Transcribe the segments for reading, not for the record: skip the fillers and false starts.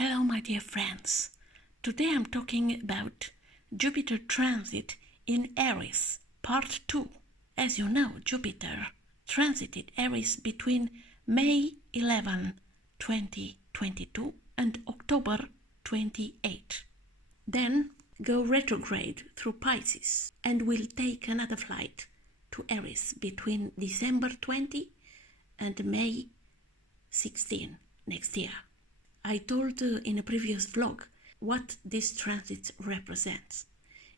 Hello, my dear friends. Today I'm talking about Jupiter transit in Aries, part 2. As you know, Jupiter transited Aries between May 11, 2022 and October 28. Then go retrograde through Pisces and will take another flight to Aries between December 20 and May 16 next year. I told in a previous vlog what this transit represents.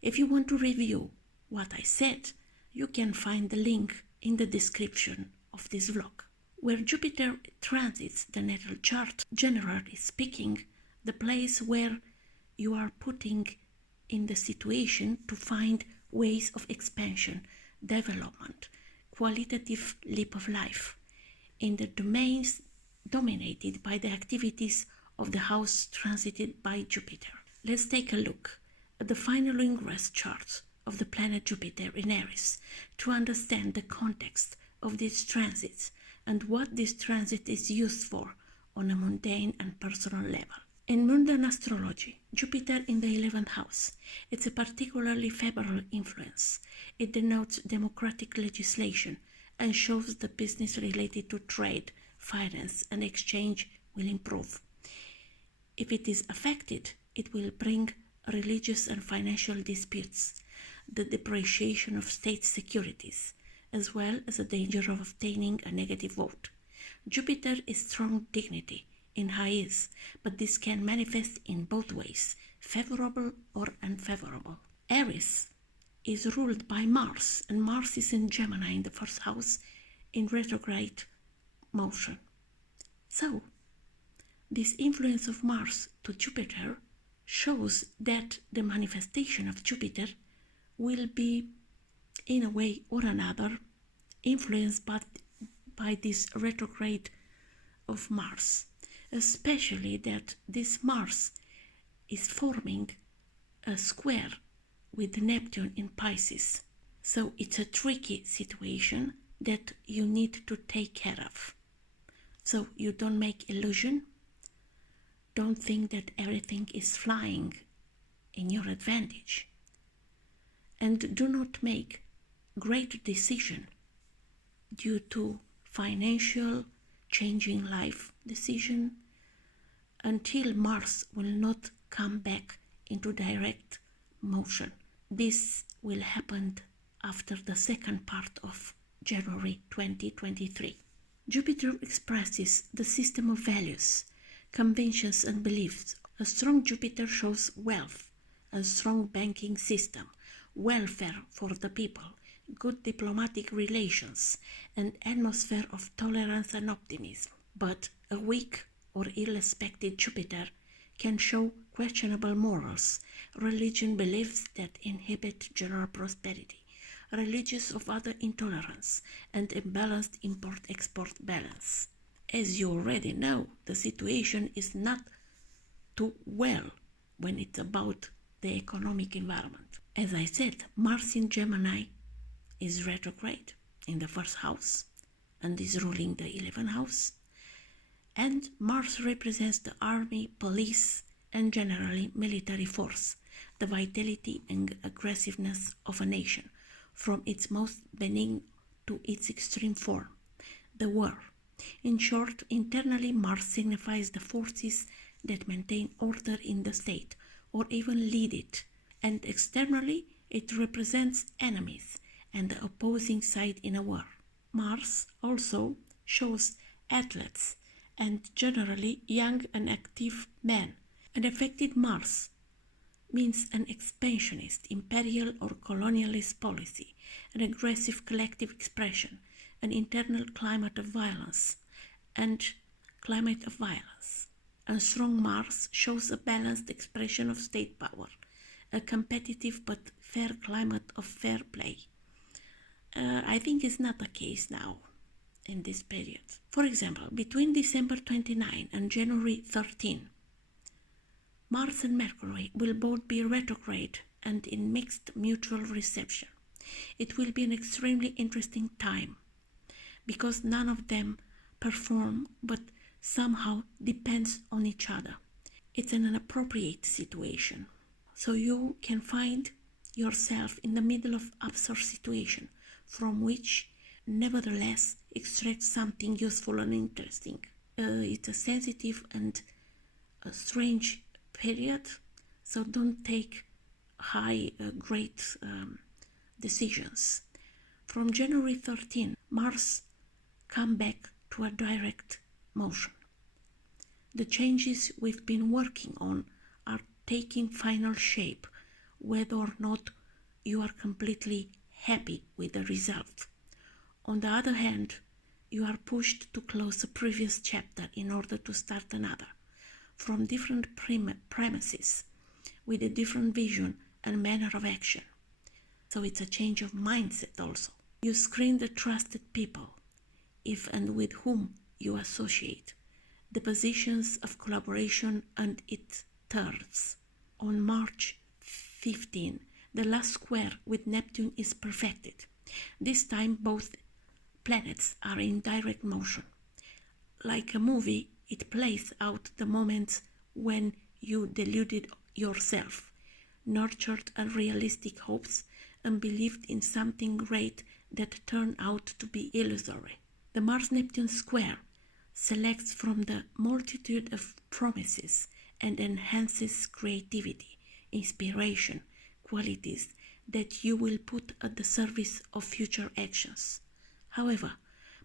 If you want to review what I said, you can find the link in the description of this vlog. Where Jupiter transits the natal chart, generally speaking, the place where you are putting in the situation to find ways of expansion, development, qualitative leap of life in the domains dominated by the activities of the house transited by Jupiter. Let's take a look at the final ingress chart of the planet Jupiter in Aries to understand the context of these transits and what this transit is used for on a mundane and personal level. In mundane astrology, Jupiter in the 11th house, it's a particularly favorable influence. It denotes democratic legislation and shows the business related to trade, finance and exchange will improve. If it is affected, it will bring religious and financial disputes, the depreciation of state securities, as well as a danger of obtaining a negative vote. Jupiter is strong dignity in Aries, but this can manifest in both ways, favorable or unfavorable. Aries is ruled by Mars, and Mars is in Gemini in the first house in retrograde motion. So, this influence of Mars to Jupiter shows that the manifestation of Jupiter will be, in a way or another, influenced by this retrograde of Mars, especially that this Mars is forming a square with Neptune in Pisces. So it's a tricky situation that you need to take care of. So you don't make illusion. Don't think that everything is flying in your advantage. And do not make great decision due to financial, changing life decision until Mars will not come back into direct motion. This will happen after the second part of January 2023. Jupiter expresses the system of values, conventions and beliefs. A strong Jupiter shows wealth, a strong banking system, welfare for the people, good diplomatic relations, an atmosphere of tolerance and optimism. But a weak or ill-aspected Jupiter can show questionable morals, religion beliefs that inhibit general prosperity, religious of other intolerance, and imbalanced import-export balance. As you already know, the situation is not too well when it's about the economic environment. As I said, Mars in Gemini is retrograde in the first house and is ruling the 11th house. And Mars represents the army, police, and generally military force, the vitality and aggressiveness of a nation, from its most benign to its extreme form, the war. In short, internally Mars signifies the forces that maintain order in the state or even lead it, and externally it represents enemies and the opposing side in a war. Mars also shows athletes and generally young and active men. An affected Mars means an expansionist, imperial or colonialist policy, an aggressive collective expression, an internal climate of violence. A strong Mars shows a balanced expression of state power, a competitive but fair climate of fair play. I think it's not the case now in this period. For example, between December 29 and January 13, Mars and Mercury will both be retrograde and in mixed mutual reception. It will be an extremely interesting time because none of them perform but somehow depends on each other. It's an inappropriate situation. So you can find yourself in the middle of absurd situation from which nevertheless extract something useful and interesting. It's a sensitive and a strange period, so don't take great decisions. From January 13, Mars come back to a direct motion. The changes we've been working on are taking final shape, whether or not you are completely happy with the result. On the other hand, you are pushed to close a previous chapter in order to start another, from different premises, with a different vision and manner of action. So it's a change of mindset also. You screen the trusted people, if and with whom you associate, the positions of collaboration, and it turns. On March 15, the last square with Neptune is perfected. This time both planets are in direct motion. Like a movie, it plays out the moments when you deluded yourself, nurtured unrealistic hopes, and believed in something great that turned out to be illusory. The Mars-Neptune square selects from the multitude of promises and enhances creativity, inspiration, qualities that you will put at the service of future actions. However,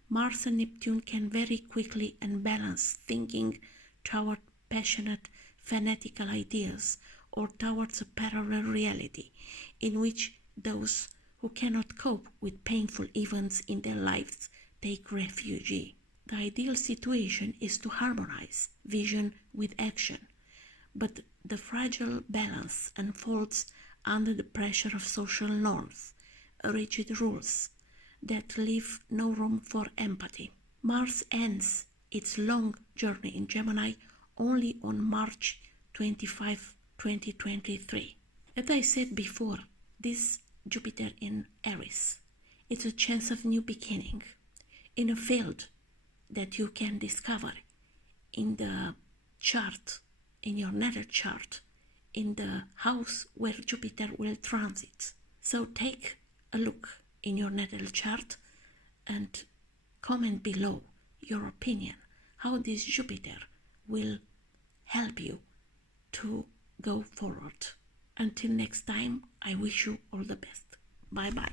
Mars and Neptune can very quickly unbalance thinking toward passionate, fanatical ideas or towards a parallel reality in which those who cannot cope with painful events in their lives take refuge. The ideal situation is to harmonize vision with action, but the fragile balance unfolds under the pressure of social norms, rigid rules that leave no room for empathy. Mars ends its long journey in Gemini only on March 25, 2023. As I said before, this Jupiter in Aries, it's a chance of new beginning in a field that you can discover in the chart, in your natal chart, in the house where Jupiter will transit. So take a look in your natal chart and comment below your opinion how this Jupiter will help you to go forward. Until next time, I wish you all the best. Bye bye.